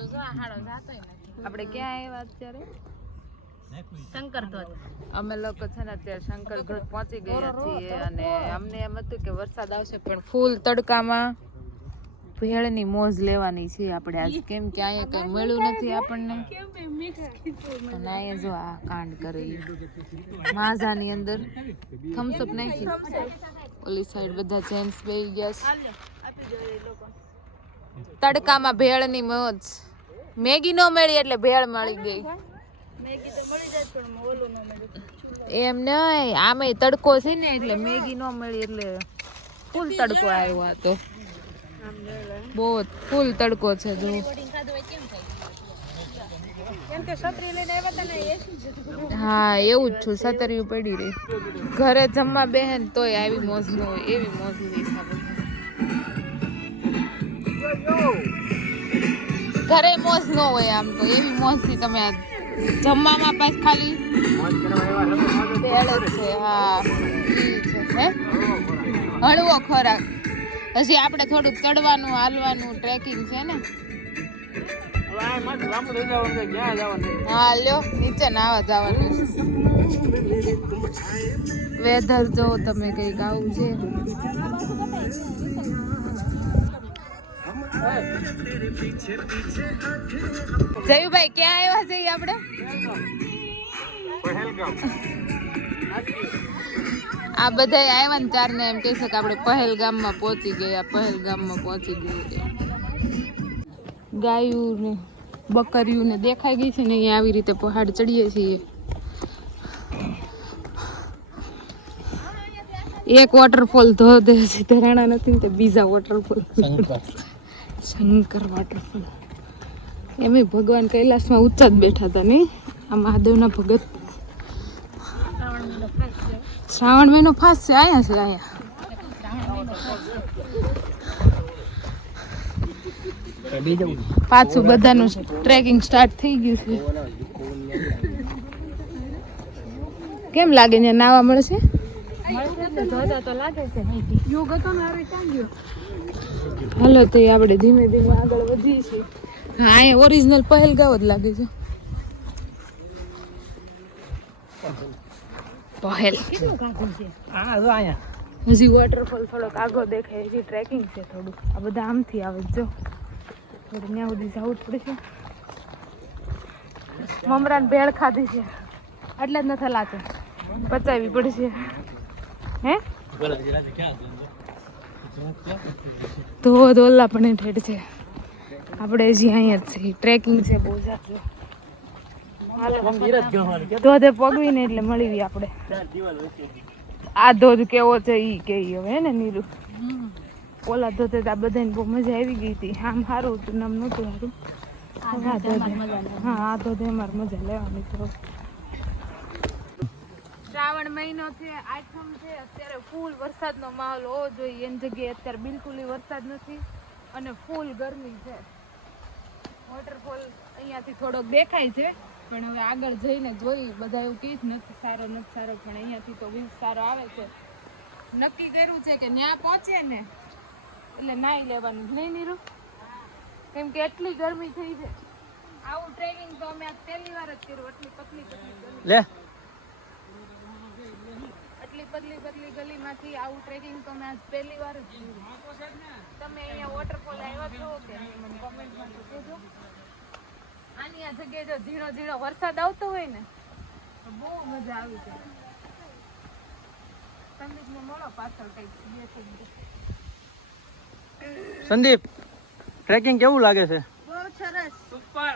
આપણે ક્યાં આવ્યા અત્યારે? શંકર ધોધ. અમે લોકો છે ને અત્યારે શંકર ધોધ પહોંચી ગયા છીએ અને અમને એમ હતું કે વરસાદ આવશે પણ ફૂલ તડકામાં ભેળની મોજ લેવાની છે આપણે આજ, કેમ કે અહીંયા કઈ મળ્યું નથી આપણને. અને અહીંયા જો આ કાંડ કરે માઝાની અંદર થમ્સઅપ નાખી, ઓલી સાઈડ બધા જેન્ટ્સ બેસી ગયા છે. તડકામાં ભેળની મોજ. મેગી નો મળી એટલે ભેળ મળી ગઈ. એમ નહીં, આમે તડકો છે ને એટલે મેગી નો મળી એટલે ફૂલ તડકો આવ્યો આ તો. બહુ ફૂલ તડકો છે જો. હા એવું જ છું, સતરિયું પડી રહી. ઘરે જમવા બેહન તોય આવી મોજ ન હોય, એવી મોજ લઈ ઘરે મોજ ન હોય આમ તો, એવી મોજ થી તમે જમવામાં પાસ ખાલી ભેળ જ છે. હા હે હળવો ખોરાક. હજી આપણે થોડુંક ચડવાનું હાલવાનું ટ્રેકિંગ છે ને. હા લ્યો નીચે નાવા જવાનું. વેધર જો તમે કઈક આવું છે. જયુભાઈ ક્યાં આવ્યા છે આપણે? આ બધા આવ્યા ને ચાર ને એમ કહી શકે આપણે પહેલગામમાં પહોંચી ગયા, પહેલગામમાં પહોંચી ગયા. ગાયું ને બકરીયું ને દેખાઈ ગઈ છે ને અહીંયા આવી રીતે પહાડ ચડીએ છીએ. એક વોટરફોલ ધોધે છે, ધરાણા નથી ને તે બીજા વોટરફોલ શંકર વોટરફોલ. એમ ભગવાન કૈલાસમાં ઊંચા જ બેઠા હતા ને આ મહાદેવના ભગત. શ્રાવણ મહિનો ફાસ્ટ છે. અહીંયા છે અહીંયા પાછું બધાનું ટ્રેકિંગ સ્ટાર્ટ થઈ ગયું છે. કેમ લાગે ને નાવા મળશે? હાલો તો આપણે ધીમે ધીમે આગળ વધીએ છીએ. હા અહીંયા ઓરિજિનલ પહેલગાંવ જ લાગે છે. પહેલ હજી વોટરફોલ થોડોક આગો દેખાય, હજી ટ્રેકિંગ છે થોડું. આ બધા આમથી આવે જો થોડું ત્યાં સુધી જવું પડશે. મમરાને ભેળ ખાધી છે એટલે જ નથી લાતું, પચાવી પડશે. હે ધોધ ઓલા પણ ઠેઠ છે. આપણે હજી અહીંયા જ છે, ટ્રેકિંગ છે બહુ જાજો. ધોધે પગવી ને એટલે મળી ગઈ આપણે. આ ધોધ કેવો છે ઈ કે હવે હે ને નીરુ. ઓલા ધોધે આ બધાને બહુ મજા આવી ગઈ હતી. આમ સારું હતું, નામ નહોતું સારું. હા આ ધોધે અમારે મજા લેવાની તો. શ્રાવણ મહિનો છે, આઠમ છે, અત્યારે ફૂલ વરસાદનો માહોલ હોવો જોઈએ. એની જગ્યાએ અત્યારે બિલકુલ વરસાદ નથી અને ફૂલ ગરમી છે. વોટરફોલ અહીંયાથી થોડોક દેખાય છે પણ હવે આગળ જઈને જોઈ બધા એવું કહે નથી સારો નથી સારો, પણ અહીંયાથી તો વ્યૂ સારો આવે છે. નક્કી કર્યું છે કે ત્યાં પહોંચે ને એટલે નાઈ લેવાનું નહીં નીરું, કેમ કે એટલી ગરમી થઈ છે. આવું ટ્રેકિંગ તો અમે પહેલી વાર જ કર્યું. એટલી પતલી પતલી ગલીમાંથી આવું ટ્રેકિંગ તો મેં આજ પહેલી વાર જ કર્યું. તમે અહીંયા વોટરફોલ આવ્યા છો કે મને કોમેન્ટમાં તો કહેજો. આની આ જગ્યાએ જો ઝીણો ઝીણો વરસાદ આવતો હોય ને તો બહુ મજા આવી જાય. સંદીપને મળો પાછળ કંઈક બે શબ્દ. સંદીપ ટ્રેકિંગ કેવું લાગે છે? બહુ સરસ, સુપર.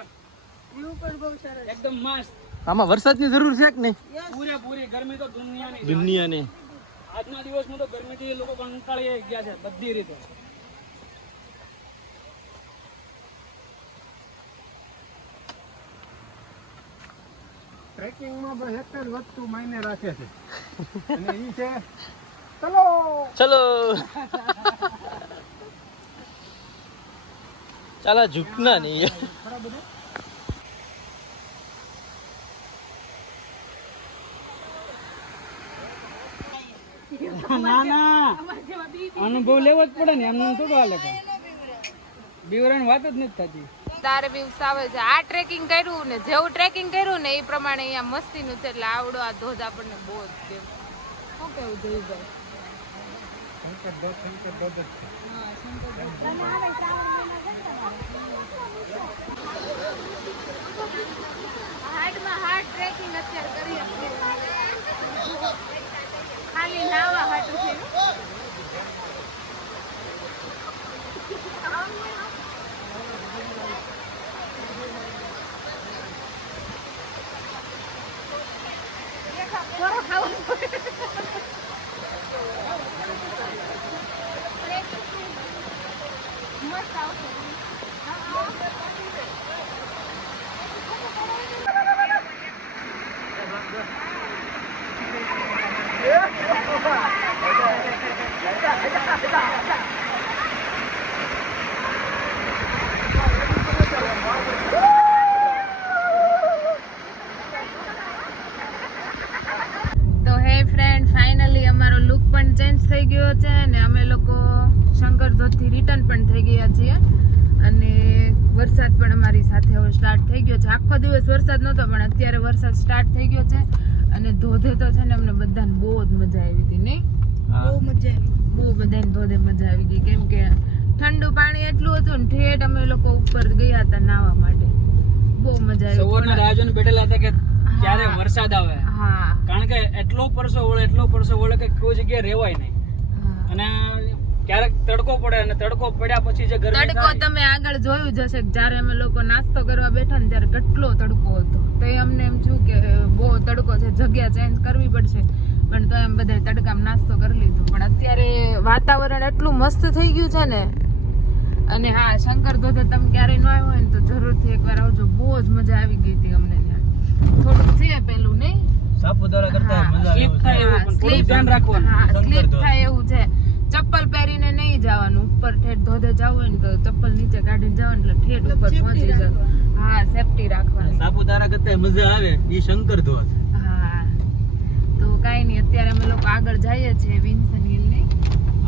વ્યૂ પણ બહુ સરસ, એકદમ મસ્ત. આમાં વરસાદની જરૂર છે કે નહીં? પૂરેપૂરી. ગરમી તો દુનિયાની આજના દિવસમાં તો ગરમીથી લોકો કંટાળી ગયા છે બધી રીતે. ટ્રેકિંગમાં બસ એક જ વસ્તુ માયને રાખે છે અને ઈ છે ચલો ચલો ચાલા ઝુકના નહીં. ના ના અનુભવ લેવો જ પડે ને, એમને શું હાલે? બીવરાની વાત જ નથી થતી. જોરદાર વ્યૂઝ આવે છે. આ ટ્રેકિંગ કર્યું ને જેવું ટ્રેકિંગ કર્યું ને એ પ્રમાણે અહીંયા મસ્તીનું છે. એટલે આવડો આ ધોધ આપણને બહુ જ ગમે. શું કેવું જયુભાઈ? હાર્ડમાં હાર્ડ ટ્રેકિંગ અત્યારે કરીએ છીએ. ખાલી નાવા હાટું છે. મસ્ત આવશે. તો હે ફ્રેન્ડ, ફાઇનલી અમારો લુક પણ ચેન્જ થઈ ગયો છે અને અમે લોકો શંકર ધોધથી રિટર્ન પણ થઈ ગયા છીએ. અને વરસાદ પણ અમારી સાથે હવે સ્ટાર્ટ થઈ ગયો છે. આખો દિવસ વરસાદ નહોતો પણ અત્યારે વરસાદ સ્ટાર્ટ થઈ ગયો છે. અને ધોધે તો છે ને અમને બધાને બહુ જ મજા આવી હતી. નહીં? બહુ બધાને ધોધે મજા આવી ગઈ. કેમ કે ઠંડુ પાણી એટલું હતું ને ઠેઠ અમે લોકો ઉપર ગયા હતા નાહવા માટે. બહુ મજા આવી. સવારના રાહ જોઈને બેઠેલા હતા કે ક્યારે વરસાદ આવે. હા, કારણ કે એટલો પરસો વળે કે કોઈ જગ્યાએ રહેવાય નહીં. અને ક્યારેક તડકો પડે અને તડકો પડ્યા પછી જે ગરમી તડકો તમે આગળ જોયું જ હશે કે જ્યારે અમે લોકો નાસ્તો કરવા બેઠા ને ત્યારે કેટલો તડકો હતો. તો એ અમને એમ થયું કે બહુ તડકો છે, જગ્યા ચેન્જ કરવી પડશે. પણ તો એમ બધા તડકામાં નાસ્તો કરી લીધો. પણ અત્યારે વાતાવરણ એટલું મસ્ત થઈ ગયું છે ને. અને હા, શંકર ધોધે તમે ક્યારેય ન આવ્યો હોય ને તો જરૂરથી એકવાર આવજો. બહુ જ મજા આવી ગઈ હતી અમને ત્યાં. થોડુંક છે પેલું નહીં, સાપુતારા કરતા મજા આવે. સ્લીપ થાય એવું પણ થોડું ધ્યાન રાખવાનું. હા, સ્લીપ થાય એવું છે. ચપ્પલ પહેરીને નહીં જવાનું. ઉપર ઠેઠ ધોધે જવું હોય ને તો ચપ્પલ નીચે કાઢીને જવાનું એટલે ઠેઠ ઉપર પહોંચી જવું. હા, સેફટી રાખવાની. સાપુતારા કરતા મજા આવે ઈ શંકર ધોધ. હા, તો કાંઈ નહીં, અત્યારે અમે લોકો આગળ જઈએ છીએ વિન્સન હિલ ને.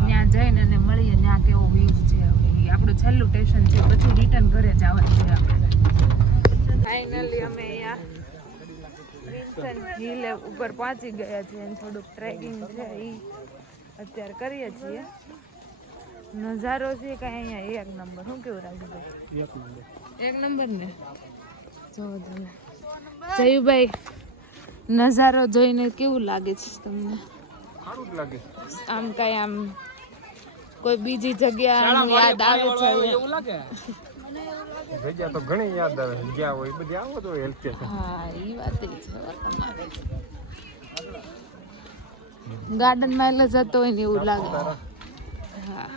ત્યાં જઈને અને મળીએ ત્યાં કેવો વ્યૂઝ છે. હવે આપણું છેલ્લું સ્ટેશન છે, પછી રિટર્ન ઘરે જવાનું છે આપણે. ફાઇનલી અમે અહીંયા વિન્સન હિલ ઉપર પહોંચી ગયા છીએ. થોડુંક ટ્રેકિંગ છે એ અત્યારે કરીએ છીએ. નજારો છે કાંઈ અહીંયા એક નંબર. શું કેવું રાજુભાઈ? એક નંબર ને. જો તમે જયુભાઈ, નજારો જોઈને કેવું લાગે છે તમને? સારું જ લાગે. આમ કઈ આમ કોઈ બીજી જગ્યા યાદ આવે છે એવું લાગે. જગ્યા તો ઘણી યાદ આવે. જગ્યા હોય બધી આવો તો હેલ્પ છે. હા, એ વાત છે તમારી. ગાર્ડન માં એટલે જતો હોય ને એવું લાગે. હા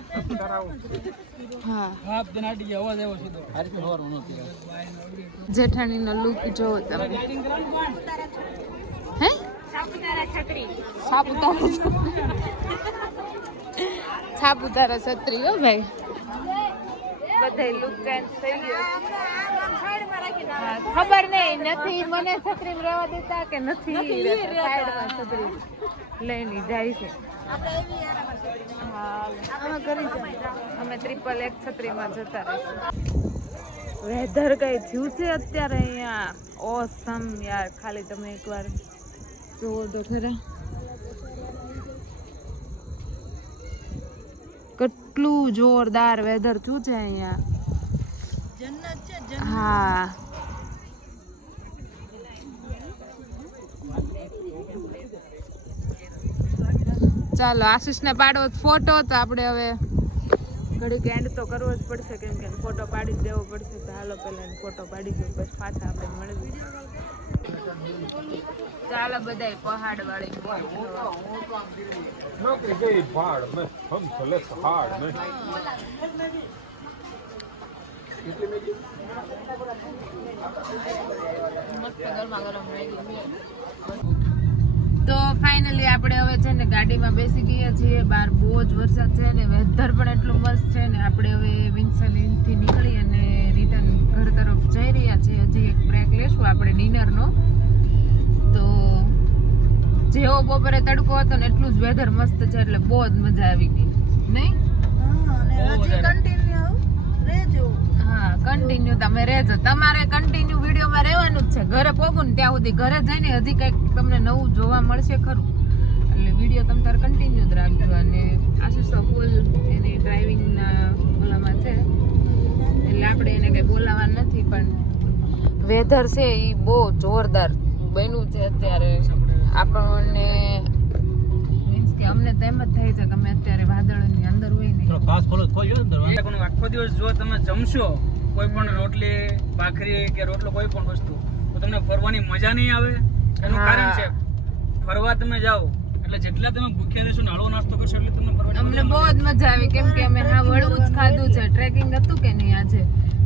હા, જેઠાણી નો લુક જોવો તમે. હે? સાપુતારા છત્રી હો ભાઈ. બધા લુક ચેન્જ થઈ ગયો. ખબર નહીં, નથી મને છત્રી રહેવા દેતા કે નથી સાઈડમાં છત્રી લઈને જાય છે. અમે 111 છત્રીમાં જતા રહીશું. વેધર કઈ થયું છે અત્યારે અહીંયા ઓસમ યાર. ખાલી તમે એકવાર જોવો તો ખરા કેટલું જોરદાર વેધર થયું છે અહીંયા. હા, ચાલો આશીષ ને પાડવો ફોટો. તો આપણે હવે ઘડીક એન્ડ તો કરવો જ પડશે, કેમ કે ફોટો પાડી જ દેવો પડશે. તો હાલો પેલા ફોટો પાડી દો, પછી પાછા આપણે મળીએ. ચાલો બધા પહાડ વાળી નોકરી ગઈ પહાડ મેં હમ ચલે પહાડ મેં મસ્ત ગરમા ગરમ મેગી. તો ફાઇનલી આપણે હવે છે ને ગાડીમાં બેસી ગયા છીએ. બહાર બહુ જ વરસાદ છે ને વેધર પણ એટલું મસ્ત છે ને. આપણે હવે વિન્સન હિલથી નીકળી અને રિટર્ન ઘર તરફ જઈ રહ્યા છીએ. હજી એક બ્રેક લેશું આપણે ડિનરનો. તો જેવો બપોરે તડકો હતો ને એટલું જ વેધર મસ્ત છે, એટલે બહુ જ મજા આવી ગઈ નહીં? હા, કન્ટિન્યુ તમે રહેજો. તમારે કન્ટિન્યુ વિડીયોમાં રહેવાનું જ છે. ઘરે પોગું ને ત્યાં સુધી ઘરે જઈને હજી કંઈક તમને નવું જોવા મળશે ખરું. એટલે વિડીયો તમે તારે કન્ટિન્યુ જ રાખજો. અને આશીષ તો ફૂલ એની ડ્રાઇવિંગના ઓલામાં છે એટલે આપણે એને કંઈ બોલાવવા નથી. પણ વેધર છે એ બહુ જોરદાર બન્યું છે અત્યારે. આપણને મીન્સ કે અમને તો એમ જ થાય છે કે અમે અત્યારે વાદળની અંદર હોય ને. આખો દિવસ જો તમે જમશો કોઈ પણ રોટલી ભાખરી કે રોટલો કોઈ પણ વસ્તુ તો તમને ફરવાની મજા નહીં આવે. એનું કારણ છે ફરવા તમે જાઓ એટલે જેટલા તમે ભૂખ્યા રહેશો ને હળવો નાસ્તો કરશો એટલે તમને ફરવાની અમને બહુ જ મજા આવી. કેમ કે અમે હા વળવું જ ખાધું છે. ટ્રેકિંગ હતું કે નહીં આજે.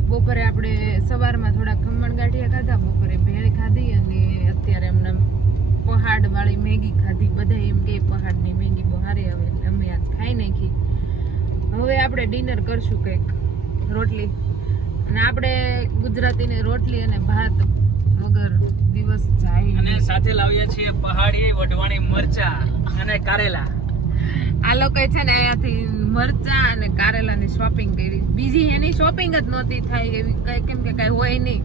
બપોરે આપણે સવારમાં થોડા ખમણ ગાંઠિયા ખાધા, બપોરે ભેળ ખાધી અને અત્યારે અમને પહાડ વાળી મેગી ખાધી. બધા એમ કે પહાડની મેગી બહુ સારી આવે એટલે અમે આજ ખાઈ નાખી. હવે આપણે ડિનર કરશું કંઈક રોટલી. અને આપણે ગુજરાતીને રોટલી અને ભાત વગર દિવસ જાય. અને સાથે લાવીએ છીએ પહાડી વઢવાણી મરચા અને કારેલા. આ લોકો છે ને અહીંયાથી મરચા અને કારેલાની શોપિંગ કરી. બીજી એની શોપિંગ જ નહોતી થાય એવી કેમ કે કઈ હોય નહીં.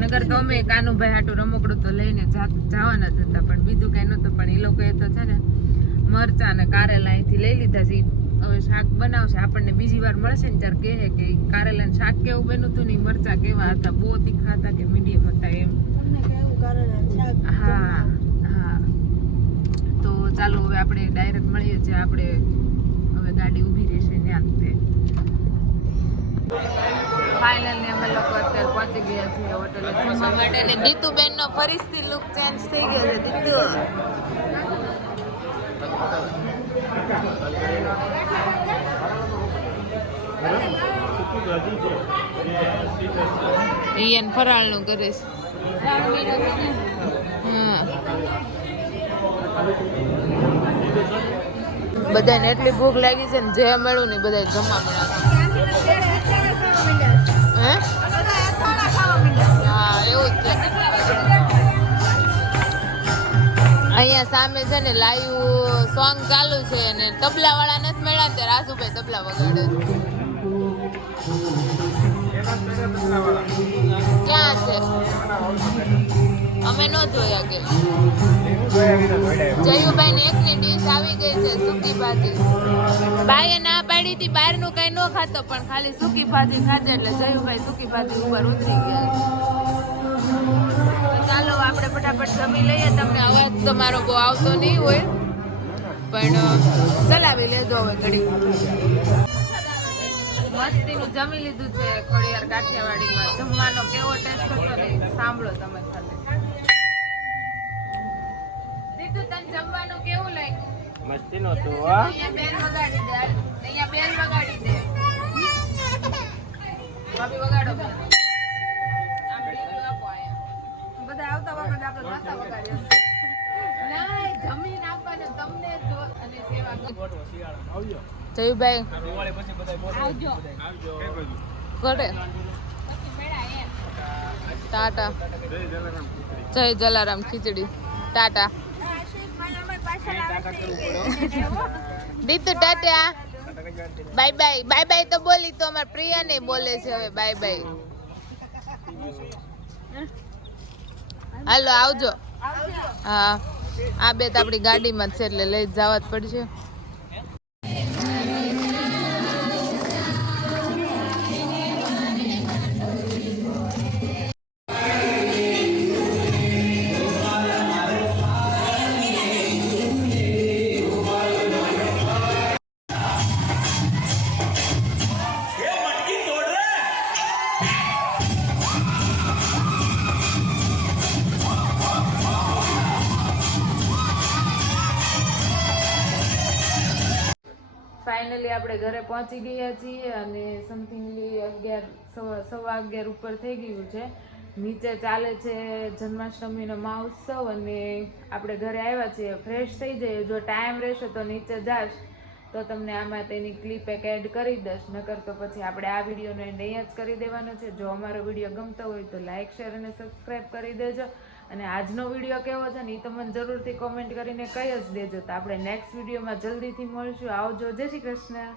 નગર તો અમે કાનુભાઈ હાટું રમકડું તો લઈને જવાના જ હતા પણ બીજું કઈ નહોતું. પણ એ લોકોએ તો છે ને મરચા અને કારેલા અહીંથી લઈ લીધા છે. હવે શાક બનાવશે. આપણને બીજી વાર મળશે ને ત્યારે કહે કે કારેલાનું શાક કેવું બન્યું હતું ને મરચા કેવા હતા, બહુ તીખા હતા કે મીડિયમ હતા એમ. હા હા. તો ચાલો હવે આપણે ડાયરેક્ટ મળીએ છીએ. આપણે હવે ગાડી ઊભી રહેશે ત્યાં તે ફાઇનલી અમે લોકો અત્યારે પહોંચી ગયા છીએ હોટેલે જમવા માટે. અને દીતુબેન નો ફરીથી લુક ચેન્જ થઈ ગયો છે. દીતુ ઈયન ફરાળનું કરે છે. બધાને એટલી ભૂખ લાગી છે ને જે મળ્યું ને બધા જમવા મળ્યા. હે હા એવું જ છે. અહીંયા સામે છે ને લાઈવ સોંગ ચાલુ છે અને તબલા વાળા નથી મળ્યા ત્યારે રાજુભાઈ તબલા વગાડે. ક્યાં છે? અમે ન જોયા કે જયુભાઈ ને એકની ડીશ આવી ગઈ છે સૂકી ભાજી. બાઈએ ના પાડી હતી બહારનું કઈ ન ખાતો પણ ખાલી સૂકી ભાજી ખાધે એટલે જયુભાઈ સૂકી ભાજી ઉપર ઉતરી ગયા. ચાલો આપણે ફટાફટ જમી લઈએ. તમને અવાજ તો મારો બહુ આવતો નહીં હોય પણ ચલાવી લેજો હવે ઘડી. મસ્તીનું જમી લીધું છે ખોડિયાર કાઠિયાવાડીમાં. જમવાનો કેવો ટેસ્ટ હતો ને સાંભળો તમે ખાલી. દીધું તને જમવાનું કેવું લાગ્યું? મસ્તી નો તો અહીંયા બેલ વગાડી દે. અહીંયા બેલ વગાડી દે. ભાભી વગાડો બેલ. બધા આવતા વખતે આપણે ગાતા વગાડ્યો. ના જમીન આપવાનું તમને જો અને સેવા આવજો. જયુભાઈ આવજો. કરે ટાટા. જય જલારામ ખીચડી. ટાટા. દીતુ tata. Bye bye. Bye bye તો બોલી તો અમાર પ્રિયા ને બોલે છે હવે બાય બાય. હાલો આવજો. હા આ બે તો આપણી ગાડીમાં જ છે એટલે લઈ જવા જ પડશે. ફાઇનલી આપણે ઘરે પહોંચી ગયા છીએ અને સમથિંગલી 11:15 ઉપર થઈ ગયું છે. નીચે ચાલે છે જન્માષ્ટમીનો મહોત્સવ અને આપણે ઘરે આવ્યા છીએ. ફ્રેશ થઈ જઈએ. જો ટાઈમ રહેશે તો નીચે જાશ તો તમને આમાં તેની ક્લિપ એક એડ કરી દઈશ. નકર તો પછી આપણે આ વિડીયોનો એન્ડ અહીંયા જ કરી દેવાનો છે. જો અમારો વિડીયો ગમતો હોય તો લાઇક શેર અને સબસ્ક્રાઈબ કરી દેજો. અને આજનો વિડીયો કેવો છે ને એ તો મને જરૂરથી કોમેન્ટ કરીને કહી જ દેજો. તો આપણે નેક્સ્ટ વિડીયોમાં જલ્દીથી મળશું. આવજો. જય શ્રી કૃષ્ણ.